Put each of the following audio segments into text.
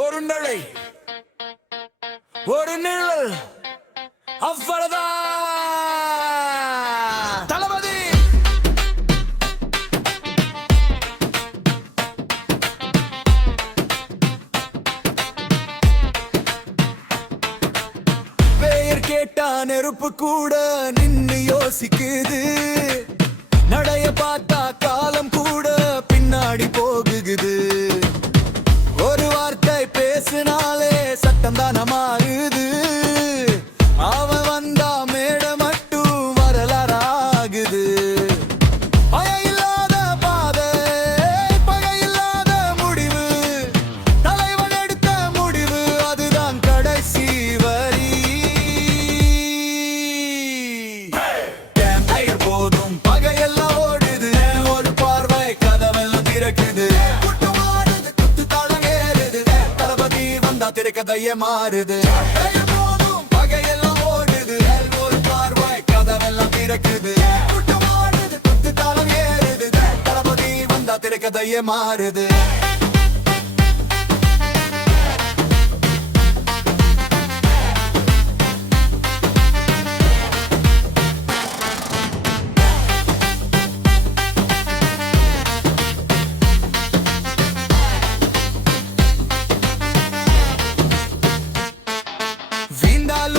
ஒரு நடை ஒரு நிழல் அவ்வளவுதான் தளபதி. பெயர் கேட்டா நெருப்பு கூட நின்னு யோசிக்குது, நடைய பார்த்தா காலம் கூட பின்னாடி போகுது. ஒரு வார்த்தை பேசினாலே சட்டம் தான மாறுது, அவன் வந்தா மேட மட்டும் வரலாறாகுது. பகையில்லாத பாதை பகையில்லாத முடிவு, தலைவன் எடுத்த முடிவு அதுதான் கடைசி வரி. போதும் பகையெல்லாம் ஓடுது, ஒரு பார்வை கதவெல்லாம் திறக்குது. திரைக்கதையே மாறுது, பகையெல்லாம் ஓடுது, ஒரு பார்வை கதவெல்லாம் திறக்குது. குத்து தாளம் ஏறுது, தளபதி வந்தா திரைக்கதையே மாறுது.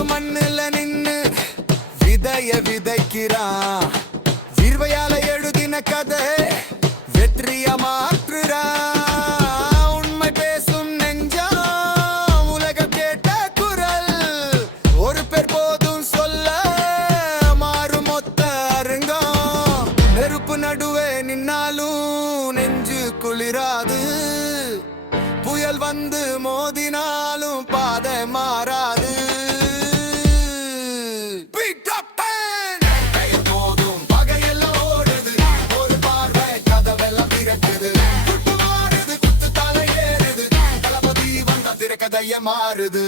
மண்ணில நின்னு விதைய விதைக்கிறான், விர்வையால எழுதின கதை வெற்றிய மாற்றுறான். உண்மை பேசும் நெஞ்சா உலக கேட்ட குரல், ஒரு பேர் போதும் சொல்ல மாறும் மொத்த அருங்கம். நெருப்பு நடுவே நின்னாலும் நெஞ்சு குளிராது, புயல் வந்து மோதினாலும் பாதை மாறாது. கதைய மாறுது.